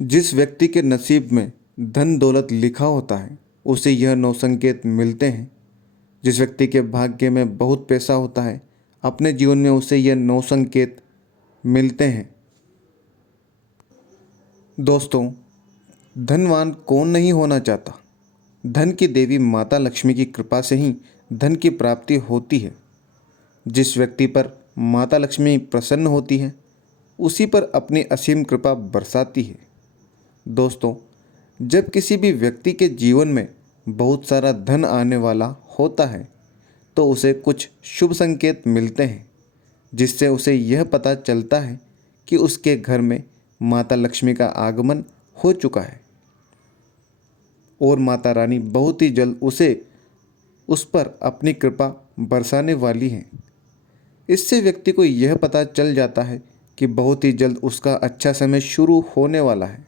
जिस व्यक्ति के नसीब में धन दौलत लिखा होता है उसे यह 9 संकेत मिलते हैं। जिस व्यक्ति के भाग्य में बहुत पैसा होता है अपने जीवन में उसे यह 9 संकेत मिलते हैं। दोस्तों, धनवान कौन नहीं होना चाहता। धन की देवी माता लक्ष्मी की कृपा से ही धन की प्राप्ति होती है। जिस व्यक्ति पर माता लक्ष्मी प्रसन्न होती है उसी पर अपनी असीम कृपा बरसाती है। दोस्तों, जब किसी भी व्यक्ति के जीवन में बहुत सारा धन आने वाला होता है तो उसे कुछ शुभ संकेत मिलते हैं, जिससे उसे यह पता चलता है कि उसके घर में माता लक्ष्मी का आगमन हो चुका है और माता रानी बहुत ही जल्द उस पर अपनी कृपा बरसाने वाली हैं। इससे व्यक्ति को यह पता चल जाता है कि बहुत ही जल्द उसका अच्छा समय शुरू होने वाला है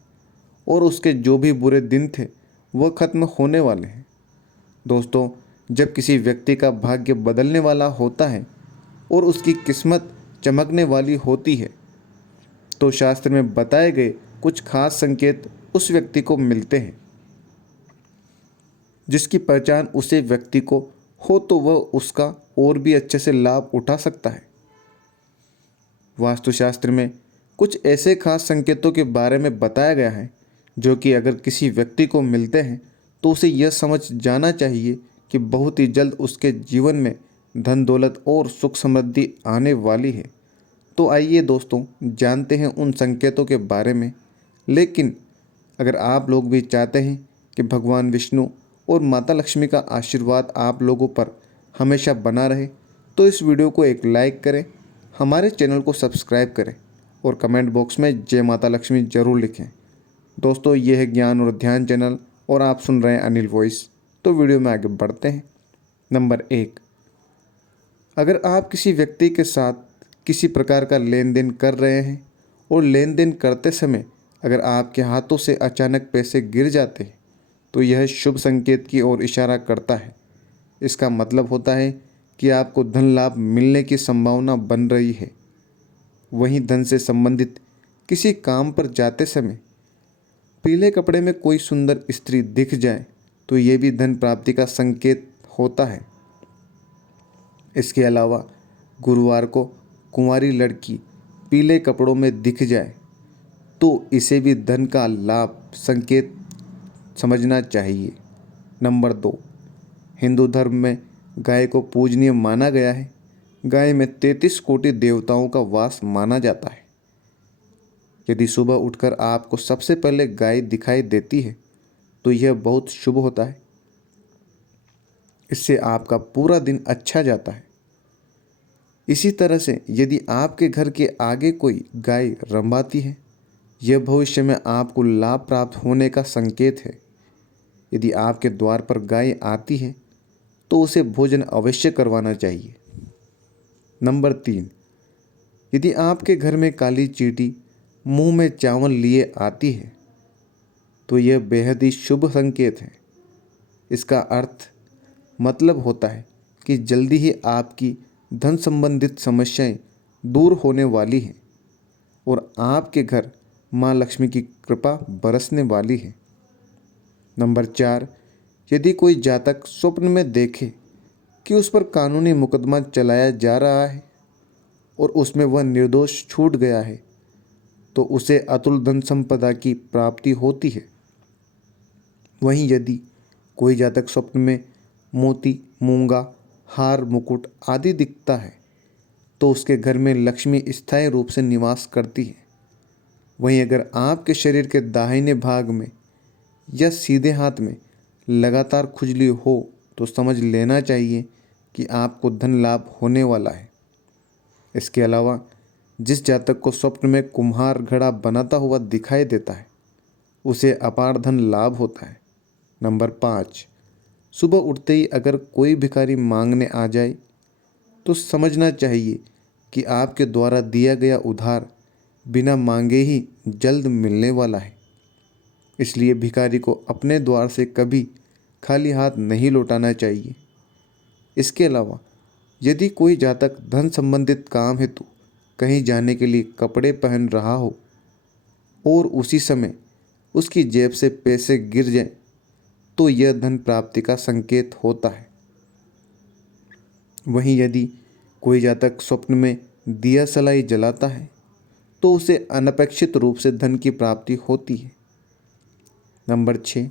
और उसके जो भी बुरे दिन थे वह खत्म होने वाले हैं। दोस्तों, जब किसी व्यक्ति का भाग्य बदलने वाला होता है और उसकी किस्मत चमकने वाली होती है तो शास्त्र में बताए गए कुछ खास संकेत उस व्यक्ति को मिलते हैं, जिसकी पहचान उसे व्यक्ति को हो तो वह उसका और भी अच्छे से लाभ उठा सकता है। वास्तुशास्त्र में कुछ ऐसे खास संकेतों के बारे में बताया गया है जो कि अगर किसी व्यक्ति को मिलते हैं तो उसे यह समझ जाना चाहिए कि बहुत ही जल्द उसके जीवन में धन दौलत और सुख समृद्धि आने वाली है। तो आइए दोस्तों, जानते हैं उन संकेतों के बारे में। लेकिन अगर आप लोग भी चाहते हैं कि भगवान विष्णु और माता लक्ष्मी का आशीर्वाद आप लोगों पर हमेशा बना रहे तो इस वीडियो को एक लाइक करें, हमारे चैनल को सब्सक्राइब करें और कमेंट बॉक्स में जय माता लक्ष्मी ज़रूर लिखें। दोस्तों, ये है ज्ञान और ध्यान चैनल और आप सुन रहे हैं अनिल वॉइस। तो वीडियो में आगे बढ़ते हैं। नंबर 1, अगर आप किसी व्यक्ति के साथ किसी प्रकार का लेन देन कर रहे हैं और लेन देन करते समय अगर आपके हाथों से अचानक पैसे गिर जाते हैं तो यह शुभ संकेत की ओर इशारा करता है। इसका मतलब होता है कि आपको धन लाभ मिलने की संभावना बन रही है। वहीं धन से संबंधित किसी काम पर जाते समय पीले कपड़े में कोई सुंदर स्त्री दिख जाए तो ये भी धन प्राप्ति का संकेत होता है। इसके अलावा गुरुवार को कुंवारी लड़की पीले कपड़ों में दिख जाए तो इसे भी धन का लाभ संकेत समझना चाहिए। नंबर 2, हिंदू धर्म में गाय को पूजनीय माना गया है। गाय में 33 कोटि देवताओं का वास माना जाता है। यदि सुबह उठकर आपको सबसे पहले गाय दिखाई देती है तो यह बहुत शुभ होता है। इससे आपका पूरा दिन अच्छा जाता है। इसी तरह से यदि आपके घर के आगे कोई गाय रंभाती है, यह भविष्य में आपको लाभ प्राप्त होने का संकेत है। यदि आपके द्वार पर गाय आती है तो उसे भोजन अवश्य करवाना चाहिए। नंबर 3, यदि आपके घर में काली चींटी मुंह में चावल लिए आती है तो यह बेहद ही शुभ संकेत है। इसका मतलब होता है कि जल्दी ही आपकी धन संबंधित समस्याएं दूर होने वाली हैं और आपके घर माँ लक्ष्मी की कृपा बरसने वाली है। नंबर 4, यदि कोई जातक स्वप्न में देखे कि उस पर कानूनी मुकदमा चलाया जा रहा है और उसमें वह निर्दोष छूट गया है तो उसे अतुल धन संपदा की प्राप्ति होती है। वहीं यदि कोई जातक स्वप्न में मोती, मूंगा, हार, मुकुट आदि दिखता है तो उसके घर में लक्ष्मी स्थायी रूप से निवास करती है। वहीं अगर आपके शरीर के दाहिने भाग में या सीधे हाथ में लगातार खुजली हो तो समझ लेना चाहिए कि आपको धन लाभ होने वाला है। इसके अलावा जिस जातक को स्वप्न में कुम्हार घड़ा बनाता हुआ दिखाई देता है उसे अपार धन लाभ होता है। नंबर 5, सुबह उठते ही अगर कोई भिखारी मांगने आ जाए तो समझना चाहिए कि आपके द्वारा दिया गया उधार बिना मांगे ही जल्द मिलने वाला है। इसलिए भिखारी को अपने द्वार से कभी खाली हाथ नहीं लौटाना चाहिए। इसके अलावा यदि कोई जातक धन संबंधित काम हेतु कहीं जाने के लिए कपड़े पहन रहा हो और उसी समय उसकी जेब से पैसे गिर जाएं तो यह धन प्राप्ति का संकेत होता है। वहीं यदि कोई जातक स्वप्न में दिया सलाई जलाता है तो उसे अनपेक्षित रूप से धन की प्राप्ति होती है। नंबर 6,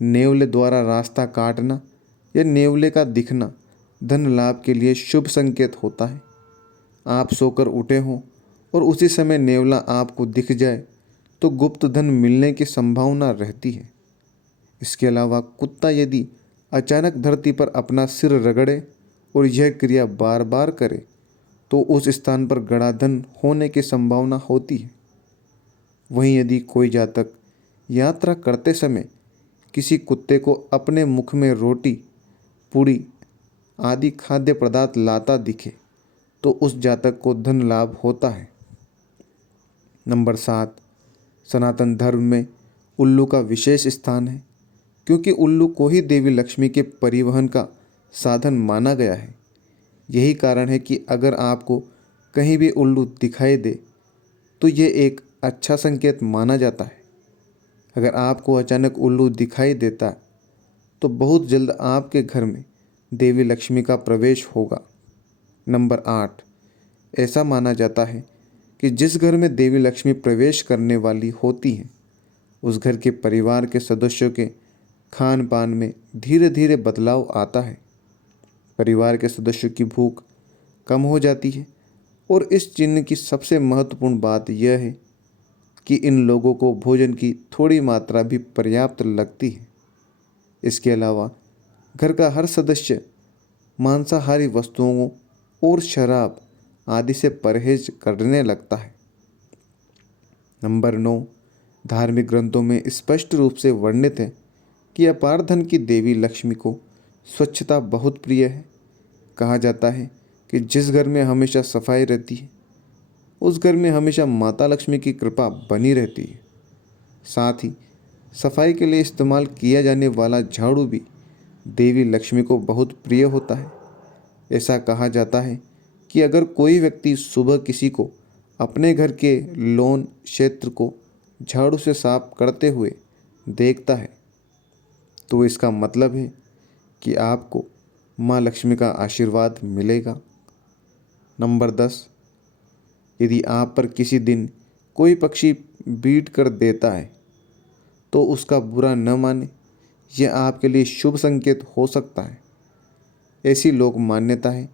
नेवले द्वारा रास्ता काटना या नेवले का दिखना धन लाभ के लिए शुभ संकेत होता है। आप सोकर उठे हों और उसी समय नेवला आपको दिख जाए तो गुप्त धन मिलने की संभावना रहती है। इसके अलावा कुत्ता यदि अचानक धरती पर अपना सिर रगड़े और यह क्रिया बार बार करे तो उस स्थान पर गड़ा धन होने की संभावना होती है। वहीं यदि कोई जातक यात्रा करते समय किसी कुत्ते को अपने मुख में रोटी, पूड़ी आदि खाद्य पदार्थ लाता दिखे तो उस जातक को धन लाभ होता है। नंबर 7, सनातन धर्म में उल्लू का विशेष स्थान है, क्योंकि उल्लू को ही देवी लक्ष्मी के परिवहन का साधन माना गया है। यही कारण है कि अगर आपको कहीं भी उल्लू दिखाई दे तो यह एक अच्छा संकेत माना जाता है। अगर आपको अचानक उल्लू दिखाई देता है तो बहुत जल्द आपके घर में देवी लक्ष्मी का प्रवेश होगा। नंबर 8, ऐसा माना जाता है कि जिस घर में देवी लक्ष्मी प्रवेश करने वाली होती हैं उस घर के परिवार के सदस्यों के खान पान में धीरे धीरे बदलाव आता है। परिवार के सदस्यों की भूख कम हो जाती है और इस चिन्ह की सबसे महत्वपूर्ण बात यह है कि इन लोगों को भोजन की थोड़ी मात्रा भी पर्याप्त लगती है। इसके अलावा घर का हर सदस्य मांसाहारी वस्तुओं और शराब आदि से परहेज करने लगता है। नंबर 9, धार्मिक ग्रंथों में स्पष्ट रूप से वर्णित है कि अपार धन की देवी लक्ष्मी को स्वच्छता बहुत प्रिय है। कहा जाता है कि जिस घर में हमेशा सफाई रहती है उस घर में हमेशा माता लक्ष्मी की कृपा बनी रहती है। साथ ही सफाई के लिए इस्तेमाल किया जाने वाला झाड़ू भी देवी लक्ष्मी को बहुत प्रिय होता है। ऐसा कहा जाता है कि अगर कोई व्यक्ति सुबह किसी को अपने घर के लॉन क्षेत्र को झाड़ू से साफ करते हुए देखता है तो इसका मतलब है कि आपको माँ लक्ष्मी का आशीर्वाद मिलेगा। नंबर 10, यदि आप पर किसी दिन कोई पक्षी बीट कर देता है तो उसका बुरा न माने, यह आपके लिए शुभ संकेत हो सकता है। ऐसी लोक मान्यता है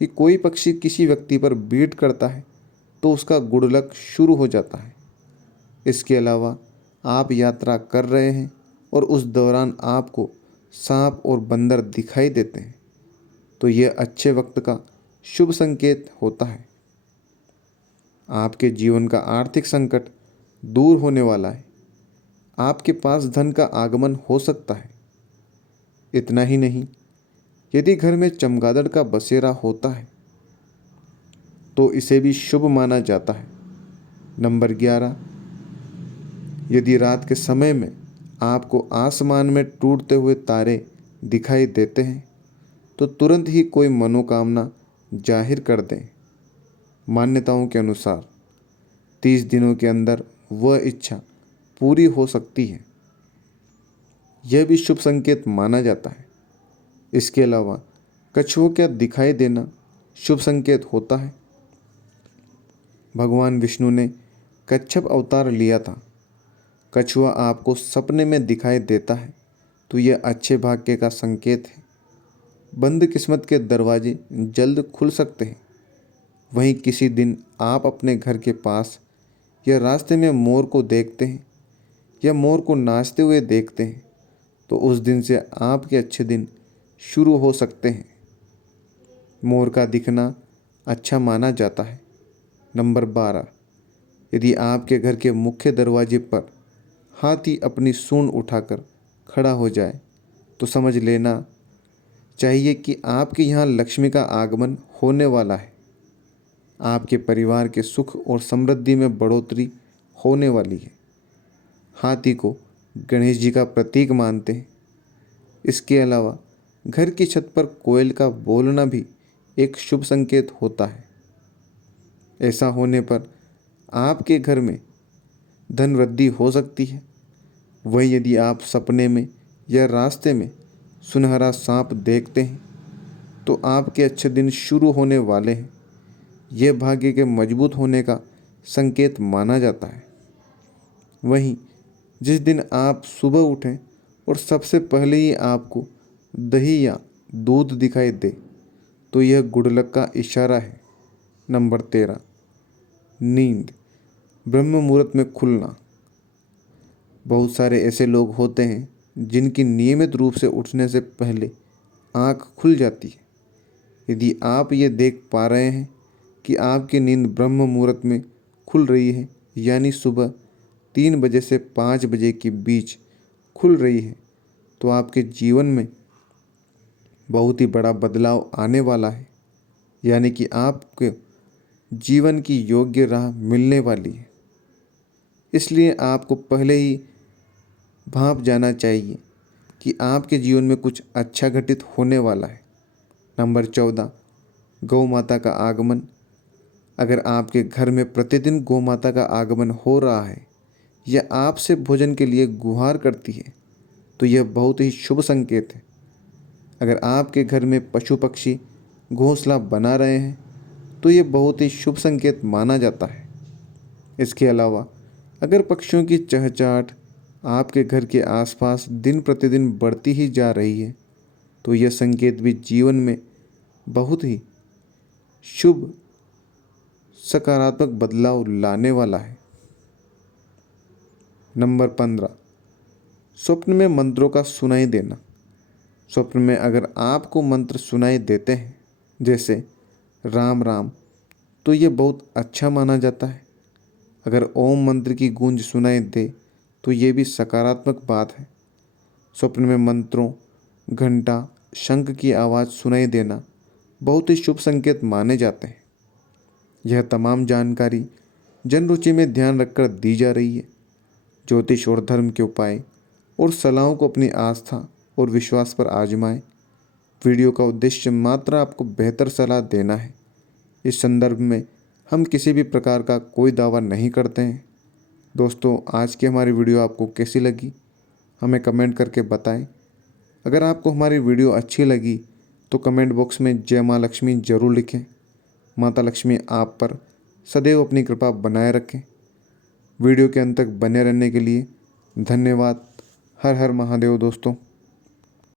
कि कोई पक्षी किसी व्यक्ति पर बीट करता है तो उसका गुड लक शुरू हो जाता है। इसके अलावा आप यात्रा कर रहे हैं और उस दौरान आपको सांप और बंदर दिखाई देते हैं तो यह अच्छे वक्त का शुभ संकेत होता है। आपके जीवन का आर्थिक संकट दूर होने वाला है। आपके पास धन का आगमन हो सकता है। इतना ही नहीं, यदि घर में चमगादड़ का बसेरा होता है तो इसे भी शुभ माना जाता है। नंबर 11, यदि रात के समय में आपको आसमान में टूटते हुए तारे दिखाई देते हैं तो तुरंत ही कोई मनोकामना जाहिर कर दें। मान्यताओं के अनुसार 30 दिनों के अंदर वह इच्छा पूरी हो सकती है। यह भी शुभ संकेत माना जाता है। इसके अलावा कछुओं का दिखाई देना शुभ संकेत होता है। भगवान विष्णु ने कच्छप अवतार लिया था। कछुआ आपको सपने में दिखाई देता है तो यह अच्छे भाग्य का संकेत है। बंद किस्मत के दरवाजे जल्द खुल सकते हैं। वहीं किसी दिन आप अपने घर के पास या रास्ते में मोर को देखते हैं या मोर को नाचते हुए देखते हैं तो उस दिन से आपके अच्छे दिन शुरू हो सकते हैं। मोर का दिखना अच्छा माना जाता है। नंबर 12, यदि आपके घर के मुख्य दरवाजे पर हाथी अपनी सूंड उठाकर खड़ा हो जाए तो समझ लेना चाहिए कि आपके यहाँ लक्ष्मी का आगमन होने वाला है। आपके परिवार के सुख और समृद्धि में बढ़ोतरी होने वाली है। हाथी को गणेश जी का प्रतीक मानते हैं। इसके अलावा घर की छत पर कोयल का बोलना भी एक शुभ संकेत होता है। ऐसा होने पर आपके घर में धन वृद्धि हो सकती है वहीं यदि आप सपने में या रास्ते में सुनहरा सांप देखते हैं तो आपके अच्छे दिन शुरू होने वाले हैं। यह भाग्य के मजबूत होने का संकेत माना जाता है। वहीं जिस दिन आप सुबह उठें और सबसे पहले ही आपको दही या दूध दिखाई दे तो यह गुड लक का इशारा है। नंबर 13, नींद ब्रह्म मुहूर्त में खुलना। बहुत सारे ऐसे लोग होते हैं जिनकी नियमित रूप से उठने से पहले आँख खुल जाती है। यदि आप ये देख पा रहे हैं कि आपकी नींद ब्रह्म मुहूर्त में खुल रही है, यानी सुबह 3 बजे से 5 बजे के बीच खुल रही है, तो आपके जीवन में बहुत ही बड़ा बदलाव आने वाला है। यानी कि आपके जीवन की योग्य राह मिलने वाली है। इसलिए आपको पहले ही भांप जाना चाहिए कि आपके जीवन में कुछ अच्छा घटित होने वाला है। नंबर 14, गौ माता का आगमन। अगर आपके घर में प्रतिदिन गौ माता का आगमन हो रहा है या आपसे भोजन के लिए गुहार करती है तो यह बहुत ही शुभ संकेत है। अगर आपके घर में पशु पक्षी घोंसला बना रहे हैं तो यह बहुत ही शुभ संकेत माना जाता है। इसके अलावा अगर पक्षियों की चहचहाट आपके घर के आसपास दिन प्रतिदिन बढ़ती ही जा रही है तो यह संकेत भी जीवन में बहुत ही शुभ सकारात्मक बदलाव लाने वाला है। नंबर 15, स्वप्न में मंत्रों का सुनाई देना। स्वप्न में अगर आपको मंत्र सुनाई देते हैं जैसे राम राम तो ये बहुत अच्छा माना जाता है। अगर ओम मंत्र की गूंज सुनाई दे तो ये भी सकारात्मक बात है। स्वप्न में मंत्रों, घंटा, शंख की आवाज़ सुनाई देना बहुत ही शुभ संकेत माने जाते हैं। यह तमाम जानकारी जन रुचि में ध्यान रखकर दी जा रही है। ज्योतिष और धर्म के उपाय और सलाहों को अपनी आस्था और विश्वास पर आजमाएं। वीडियो का उद्देश्य मात्र आपको बेहतर सलाह देना है। इस संदर्भ में हम किसी भी प्रकार का कोई दावा नहीं करते हैं। दोस्तों, आज की हमारी वीडियो आपको कैसी लगी हमें कमेंट करके बताएं। अगर आपको हमारी वीडियो अच्छी लगी तो कमेंट बॉक्स में जय माँ लक्ष्मी जरूर लिखें। माता लक्ष्मी आप पर सदैव अपनी कृपा बनाए रखें। वीडियो के अंत तक बने रहने के लिए धन्यवाद। हर हर महादेव दोस्तों।